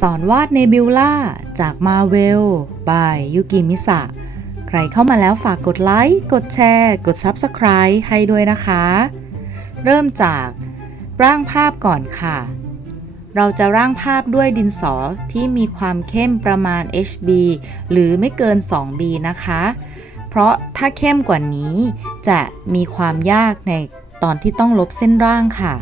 สอนวาดเนบิวล่าจากมาเวลบายยุกิมิสะ ใครเข้ามาแล้วฝากกดไลค์ กดแชร์ กด Subscribe ให้ด้วยนะคะ เริ่มจากร่างภาพก่อนค่ะ เราจะร่างภาพด้วยดินสอที่มีความเข้มประมาณ HB หรือไม่เกิน 2B นะคะ เพราะถ้าเข้มกว่านี้จะมีความยากในตอนที่ต้องลบเส้นร่างค่ะ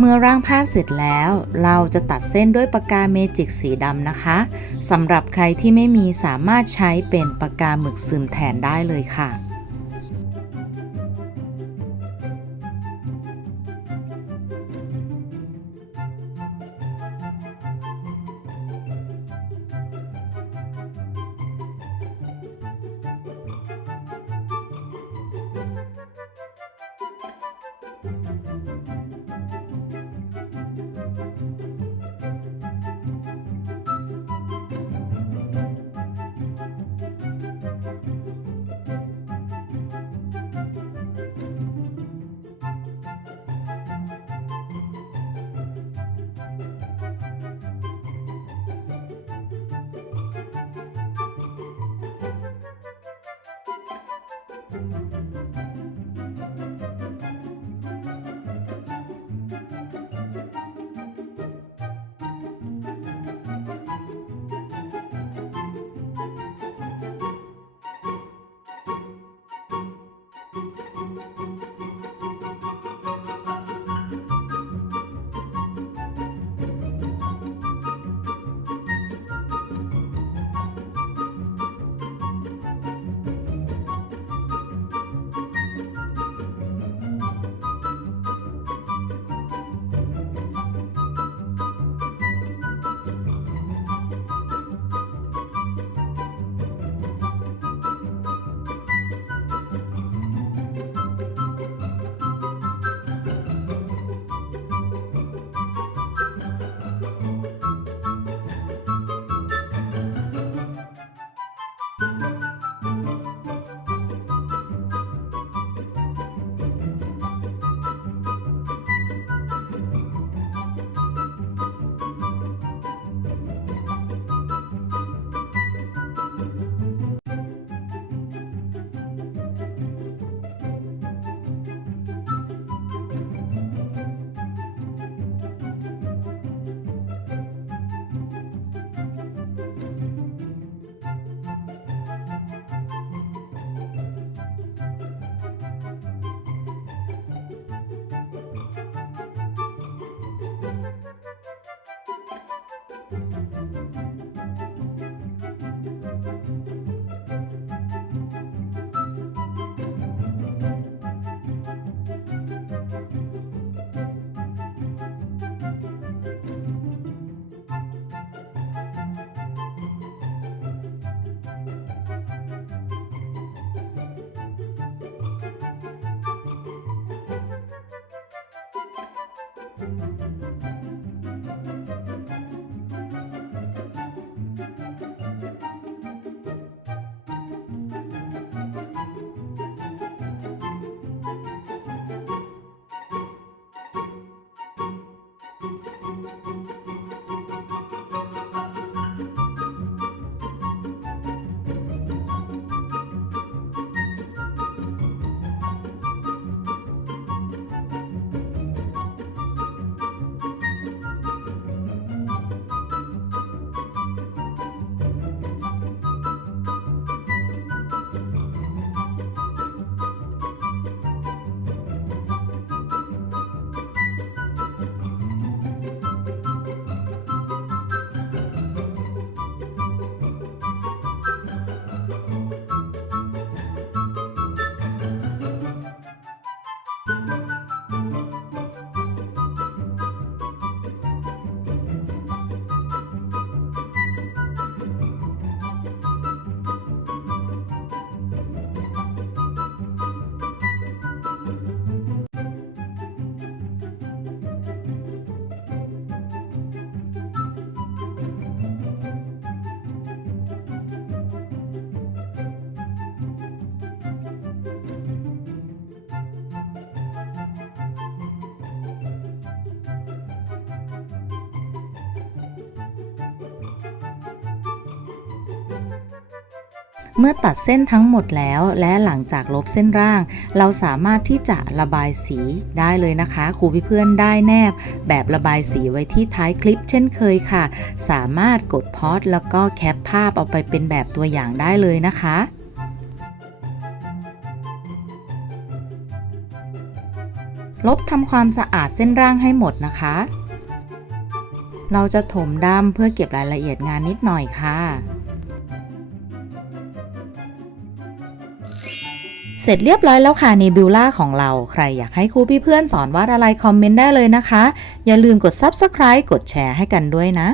เมื่อร่างภาพเสร็จแล้ว เราจะตัดเส้นด้วยปากกาเมจิกสีดำนะคะสำหรับใครที่ไม่มีสามารถใช้เป็นปากกาหมึกซึมแทนได้เลยค่ะ เมื่อตัดเส้นทั้งหมดแล้ว และหลังจากลบเส้นร่าง เราสามารถที่จะระบายสีได้เลยนะคะครูพี่เพื่อนได้แนบ แบบระบายสีไว้ที่ท้ายคลิปเช่นเคยค่ะ สามารถกดพอสแล้วก็แคปภาพเอาไปเป็นแบบตัวอย่างได้เลยนะคะลบทำความสะอาดเส้นร่างให้หมดนะคะ เราจะถมดำเพื่อเก็บรายละเอียดงานนิดหน่อยค่ะ สร็จเรียบร้อยแล้วค่ะในบิวล่าของเรา ใครอยากให้ครูพี่เพื่อนสอนวาดอะไรคอมเมนต์ได้เลยนะคะ อย่าลืมกด Subscribe กดแชร์ให้กันด้วยนะ